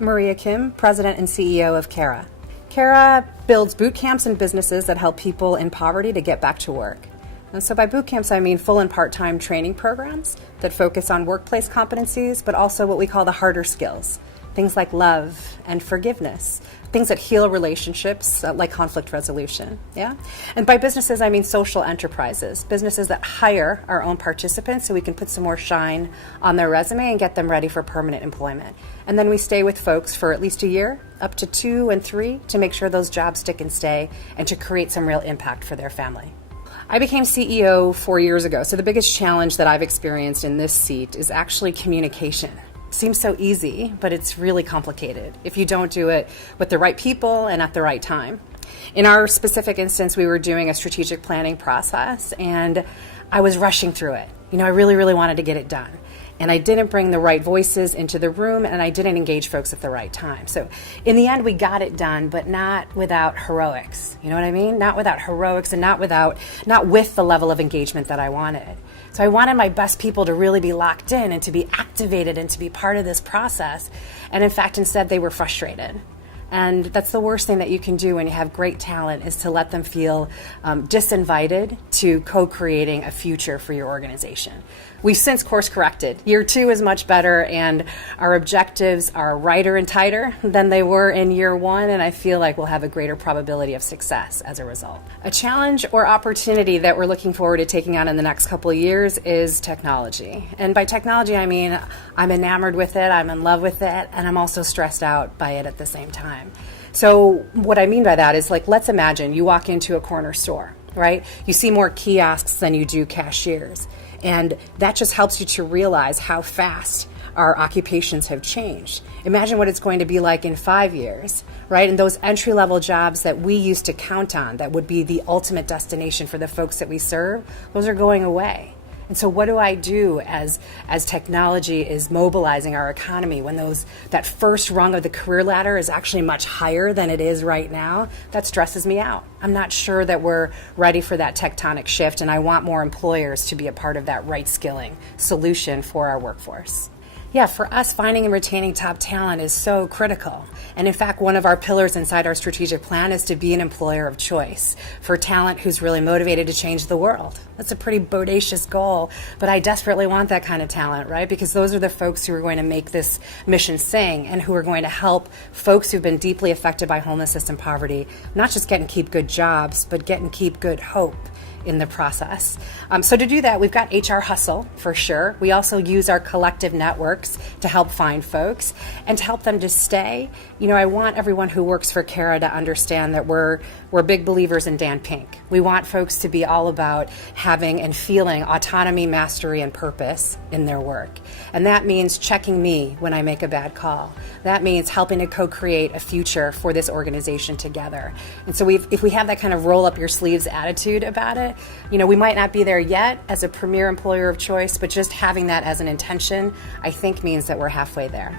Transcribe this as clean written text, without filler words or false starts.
Maria Kim, President and CEO of Cara. Cara builds boot camps and businesses that help people in poverty to get back to work. And so by boot camps, I mean full and part-time training programs that focus on workplace competencies, but also what we call the harder skills. Things like love and forgiveness, things that heal relationships, like conflict resolution, yeah? And by businesses, I mean social enterprises, businesses that hire our own participants so we can put some more shine on their resume and get them ready for permanent employment. And then we stay with folks for at least a year, up to 2 and 3, to make sure those jobs stick and stay and to create some real impact for their family. I became CEO 4 years ago, so the biggest challenge that I've experienced in this seat is actually communication. Seems so easy, but it's really complicated if you don't do it with the right people and at the right time. In our specific instance, we were doing a strategic planning process and I was rushing through it. I really wanted to get it done. And I didn't bring the right voices into the room and I didn't engage folks at the right time. So in the end, we got it done, but not without heroics. You know what I mean? Not without heroics and not with the level of engagement that I wanted. So I wanted my best people to really be locked in and to be activated and to be part of this process. And in fact, instead, they were frustrated. And that's the worst thing that you can do when you have great talent, is to let them feel disinvited to co-creating a future for your organization. We've since course corrected. Year 2 is much better, and our objectives are righter and tighter than they were in year 1, and I feel like we'll have a greater probability of success as a result. A challenge or opportunity that we're looking forward to taking on in the next couple of years is technology. And by technology, I mean I'm enamored with it, I'm in love with it, and I'm also stressed out by it at the same time. So what I mean by that is, like, let's imagine you walk into a corner store, right? You see more kiosks than you do cashiers. And that just helps you to realize how fast our occupations have changed. Imagine what it's going to be like in 5 years, right? And those entry-level jobs that we used to count on, that would be the ultimate destination for the folks that we serve, those are going away. And so what do I do as technology is mobilizing our economy when that first rung of the career ladder is actually much higher than it is right now? That stresses me out. I'm not sure that we're ready for that tectonic shift, and I want more employers to be a part of that right skilling solution for our workforce. Yeah, for us, finding and retaining top talent is so critical. And in fact, one of our pillars inside our strategic plan is to be an employer of choice for talent who's really motivated to change the world. That's a pretty bodacious goal, but I desperately want that kind of talent, right? Because those are the folks who are going to make this mission sing and who are going to help folks who've been deeply affected by homelessness and poverty not just get and keep good jobs, but get and keep good hope in the process. So to do that, we've got HR Hustle for sure. We also use our collective networks to help find folks and to help them to stay. I want everyone who works for Cara to understand that we're big believers in Dan Pink. We want folks to be all about having and feeling autonomy, mastery, and purpose in their work. And that means checking me when I make a bad call. That means helping to co-create a future for this organization together. And so if we have that kind of roll up your sleeves attitude about it, we might not be there yet as a premier employer of choice, but just having that as an intention, I think, means that we're halfway there.